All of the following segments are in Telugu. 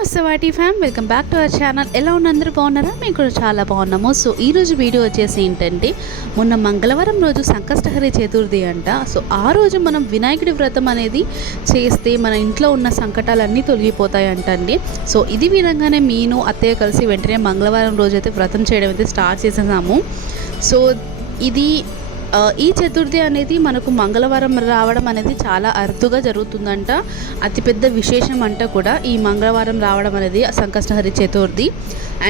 నమస్తే fam, welcome back to our channel. ఎలా ఉన్న అందరూ బాగున్నారా? మేము కూడా చాలా బాగున్నాము. సో ఈరోజు వీడియో వచ్చేసి ఏంటంటే, మొన్న మంగళవారం రోజు సంకష్టహరి చతుర్థి అంట. సో ఆ రోజు మనం వినాయకుడి వ్రతం అనేది చేస్తే మన ఇంట్లో ఉన్న సంకటాలన్నీ తొలగిపోతాయి అంటండి. సో ఇది విధంగానే నేను అత్తయ్య కలిసి వెంటనే మంగళవారం రోజు అయితే వ్రతం చేయడం అయితే స్టార్ట్ చేసేసాము. సో ఇది ఈ చతుర్థి అనేది మనకు మంగళవారం రావడం అనేది చాలా అరుదుగా జరుగుతుందంట. అతిపెద్ద విశేషం అంట కూడా ఈ మంగళవారం రావడం అనేది సంకష్టహరి చతుర్థి.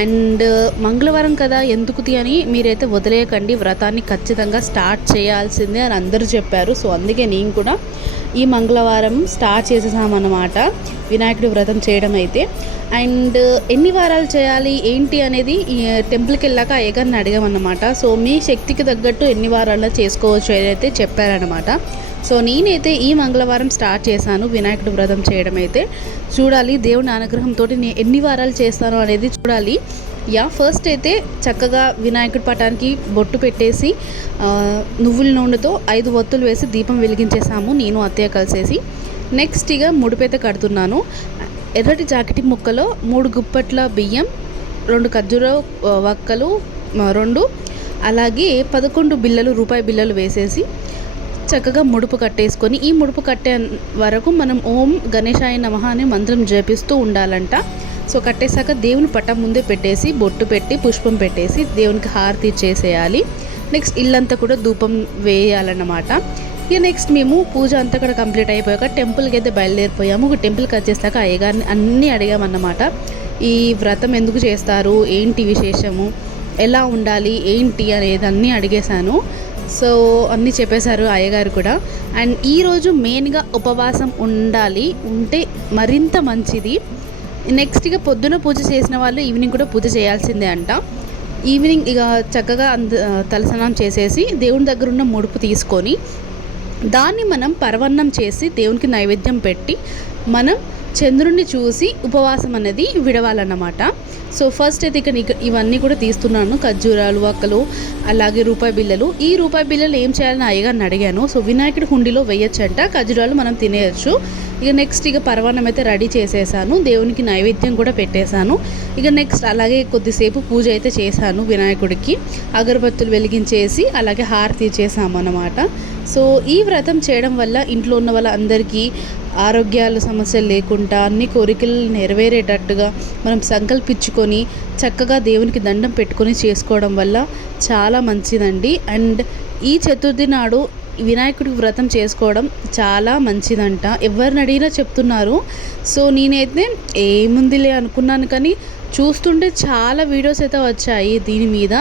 అండ్ మంగళవారం కదా ఎందుకు అని మీరైతే వదిలేయకండి, వ్రతాన్ని ఖచ్చితంగా స్టార్ట్ చేయాల్సిందే అని అందరూ చెప్పారు. సో అందుకే నేను కూడా ఈ మంగళవారం స్టార్ట్ చేసేసామన్నమాట వినాయకుడి వ్రతం చేయడం అయితే. అండ్ ఎన్ని వారాలు చేయాలి ఏంటి అనేది ఈ టెంపుల్కి వెళ్ళాక అయ్యగారిని అడిగామన్నమాట. సో మీ శక్తికి తగ్గట్టు ఎన్ని వారాల్లో చేసుకోవచ్చు ఏదైతే చెప్పారనమాట. సో నేనైతే ఈ మంగళవారం స్టార్ట్ చేశాను వినాయకుడి వ్రతం చేయడం అయితే. చూడాలి దేవుని అనుగ్రహంతో నేను ఎన్ని వారాలు చేస్తాను అనేది చూడాలి. ఫస్ట్ అయితే చక్కగా వినాయకుడి పటానికి బొట్టు పెట్టేసి నువ్వుల నూనెతో 5 ఒత్తులు వేసి దీపం వెలిగించేసాము నేను అత్తయ్య కలిసేసి. నెక్స్ట్ ఇక ముడిపైతే కడుతున్నాను. ఎర్రటి జాకెట్ ముక్కలో 3 గుప్పట్ల బియ్యం, 2 ఖర్జూర వక్కలు 2, అలాగే 11 బిళ్ళలు రూపాయి బిళ్ళలు వేసేసి చక్కగా ముడుపు కట్టేసుకొని, ఈ ముడుపు కట్టే వరకు మనం ఓం గణేశాయ నమః అనే మంత్రం జపిస్తూ ఉండాలంట. సో కట్టేశాక దేవుని పట్టం ముందే పెట్టేసి బొట్టు పెట్టి పుష్పం పెట్టేసి దేవునికి హారతి ఇచ్చేసేయాలి. నెక్స్ట్ ఇల్లంతా కూడా ధూపం వేయాలన్నమాట. ఇక నెక్స్ట్ మేము పూజ అంతా కూడా కంప్లీట్ అయిపోయాక టెంపుల్కి అయితే బయలుదేరిపోయాము. ఒక టెంపుల్కి వచ్చేసాక అయ్యగారిని అన్నీ అడిగామన్నమాట. ఈ వ్రతం ఎందుకు చేస్తారు, ఏంటి విశేషము, ఎలా ఉండాలి ఏంటి అనేది అన్నీ అడిగేశాను. సో అన్నీ చెప్పేశారు అయ్యగారు కూడా. అండ్ ఈరోజు మెయిన్గా ఉపవాసం ఉంటే మరింత మంచిది. నెక్స్ట్ ఇక పొద్దున పూజ చేసిన వాళ్ళు ఈవినింగ్ కూడా పూజ చేయాల్సిందే అంట. ఈవినింగ్ ఇక చక్కగా తలస్నానం చేసేసి దేవుని దగ్గర ఉన్న ముడుపు తీసుకొని దాన్ని మనం పరవన్నం చేసి దేవునికి నైవేద్యం పెట్టి మనం చంద్రుడిని చూసి ఉపవాసం అనేది విడవాలన్నమాట. సో ఫస్ట్ అయితే ఇక ఇవన్నీ కూడా తీస్తున్నాను, ఖర్జూరాలు వక్కలు అలాగే రూపాయి బిళ్ళలు. ఈ రూపాయి బిళ్ళలు ఏం చేయాలని అయ్యగారిని అడిగాను. సో వినాయకుడి హుండీలో వేయచ్చంట, ఖర్జూరాలు మనం తినేయచ్చు. ఇక నెక్స్ట్ ఇక పరవాన్నం అయితే రెడీ చేసేసాను, దేవునికి నైవేద్యం కూడా పెట్టేశాను. ఇక నెక్స్ట్ అలాగే కొద్దిసేపు పూజ అయితే చేశాను వినాయకుడికి, అగరబత్తులు వెలిగించేసి అలాగే హారతి ఇచ్చేసాము అన్నమాట. సో ఈ వ్రతం చేయడం వల్ల ఇంట్లో ఉన్న వాళ్ళందరికీ ఆరోగ్యాల సమస్యలు లేకుండా అన్ని కోరికలు నెరవేరేటట్టుగా మనం సంకల్పించుకొని చక్కగా దేవునికి దండం పెట్టుకొని చేసుకోవడం వల్ల చాలా మంచిదండి. అండ్ ఈ చతుర్థి నాడు వినాయకుడికి వ్రతం చేసుకోవడం చాలా మంచిదంట, ఎవరిని అడిగినా చెప్తున్నారు. సో నేనైతే ఏముందిలే అనుకున్నాను, కానీ చూస్తుంటే చాలా వీడియోస్ అయితే వచ్చాయి దీని మీద.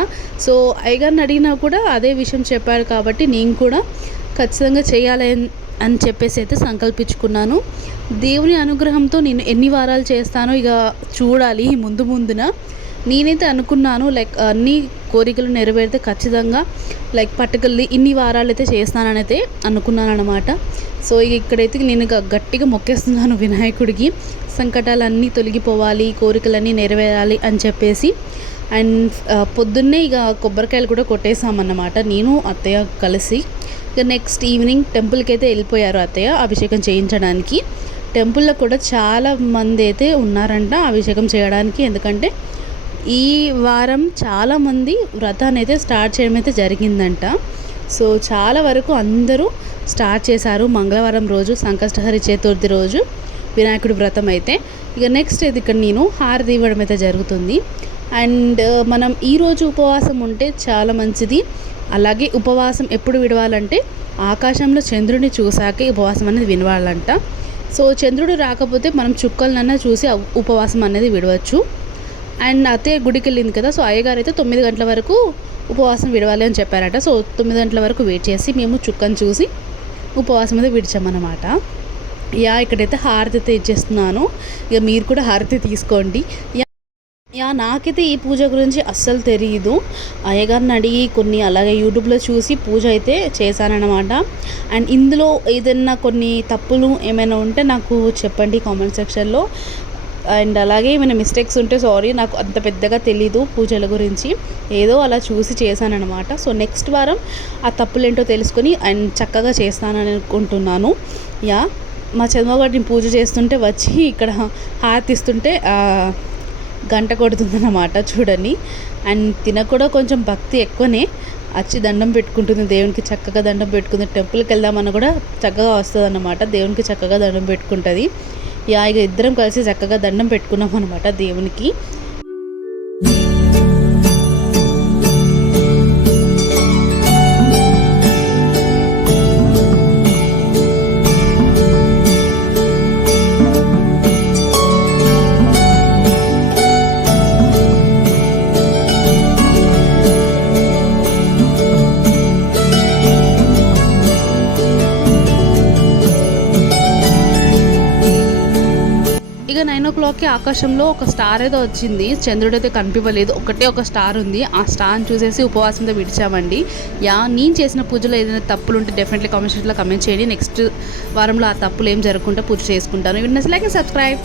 సో అయ్యగారిని అడిగినా కూడా అదే విషయం చెప్పారు కాబట్టి నేను కూడా ఖచ్చితంగా చేయాలి అని చెప్పేసి అయితే సంకల్పించుకున్నాను. దేవుని అనుగ్రహంతో నేను ఎన్ని వారాలు చేస్తానో ఇక చూడాలి ముందున. నేనైతే అనుకున్నాను లైక్ అన్ని కోరికలు నెరవేరితే ఖచ్చితంగా లైక్ పట్టుకెళ్ళి ఇన్ని వారాలు అయితే చేస్తానని అయితే అనుకున్నాను అనమాట. సో ఇక్కడైతే నేను గట్టిగా మొక్కేస్తున్నాను వినాయకుడికి, సంకటాలన్నీ తొలగిపోవాలి, కోరికలన్నీ నెరవేరాలి అని చెప్పేసి. అండ్ పొద్దున్నే ఇక కొబ్బరికాయలు కూడా కొట్టేసామన్నమాట నేను అత్తయ్య కలిసి. ఇక నెక్స్ట్ ఈవినింగ్ టెంపుల్కి అయితే వెళ్ళిపోయారు అత్తయ్య అభిషేకం చేయించడానికి. టెంపుల్లో కూడా చాలా మంది అయితే ఉన్నారంట అభిషేకం చేయడానికి, ఎందుకంటే ఈ వారం చాలామంది వ్రతాన్ని అయితే స్టార్ట్ చేయడం అయితే జరిగిందంట. సో చాలా వరకు అందరూ స్టార్ట్ చేశారు మంగళవారం రోజు సంకష్టహరి చతుర్థి రోజు వినాయకుడి వ్రతం అయితే. ఇక నెక్స్ట్ అయితే ఇక్కడ నేను హారతి ఇవ్వడం అయితే జరుగుతుంది. అండ్ మనం ఈరోజు ఉపవాసం ఉంటే చాలా మంచిది. అలాగే ఉపవాసం ఎప్పుడు విడవాలంటే ఆకాశంలో చంద్రుడిని చూసాకే ఉపవాసం అనేది వినవాలంట. సో చంద్రుడు రాకపోతే మనం చుక్కలనన్నా చూసి ఉపవాసం అనేది విడవచ్చు. అండ్ అత్తయ్య గుడికి వెళ్ళింది కదా, సో అయ్యగారు అయితే 9 గంటల వరకు ఉపవాసం విడవాలి అని చెప్పారట. సో 9 గంటల వరకు వెయిట్ చేసి మేము చుక్కను చూసి ఉపవాసం అయితే విడిచామన్నమాట. ఇక్కడైతే హారతి అయితే ఇచ్చేస్తున్నాను, ఇక మీరు కూడా హారతి తీసుకోండి. నాకైతే ఈ పూజ గురించి అస్సలు తెలియదు, అయ్యగారిని అడిగి కొన్ని అలాగే యూట్యూబ్లో చూసి పూజ అయితే చేశానన్నమాట. అండ్ ఇందులో ఏదైనా కొన్ని తప్పులు ఏమైనా ఉంటే నాకు చెప్పండి కామెంట్ సెక్షన్లో. అండ్ అలాగే ఏమైనా మిస్టేక్స్ ఉంటే సారీ, నాకు అంత పెద్దగా తెలీదు పూజల గురించి, ఏదో అలా చూసి చేశానన్నమాట. సో నెక్స్ట్ వారం ఆ తప్పులు ఏంటో తెలుసుకొని అండ్ చక్కగా చేస్తానని అనుకుంటున్నాను. మా చంద్రబాబు పూజ చేస్తుంటే వచ్చి ఇక్కడ హారతిస్తుంటే గంట కొడుతుందన్నమాట చూడండి. అండ్ తిన కూడా కొంచెం భక్తి ఎక్కువనే, వచ్చి దండం పెట్టుకుంటుంది దేవునికి, చక్కగా దండం పెట్టుకుంది. టెంపుల్కి వెళ్దామన్నా కూడా చక్కగా వస్తుంది అన్నమాట, దేవునికి చక్కగా దండం పెట్టుకుంటుంది. ఇక ఇద్దరం కలిసి చక్కగా దండం పెట్టుకున్నాం అనమాట దేవునికి. ఇక 9 ఆకాశంలో ఒక స్టార్ ఏదో వచ్చింది, చంద్రుడైతే కనిపించలేదు, ఒకటే ఒక స్టార్ ఉంది. ఆ స్టార్ని చూసేసి ఉపవాసంతో విడిచామండి. నేను చేసిన పూజలో ఏదైనా తప్పులు ఉంటే డెఫినెట్లీ కామెంట్ సెక్షన్లో కమెంట్ చేయండి. నెక్స్ట్ వారంలో ఆ తప్పులు ఏం జరగకుండా పూజ చేసుకుంటాను. Like and subscribe.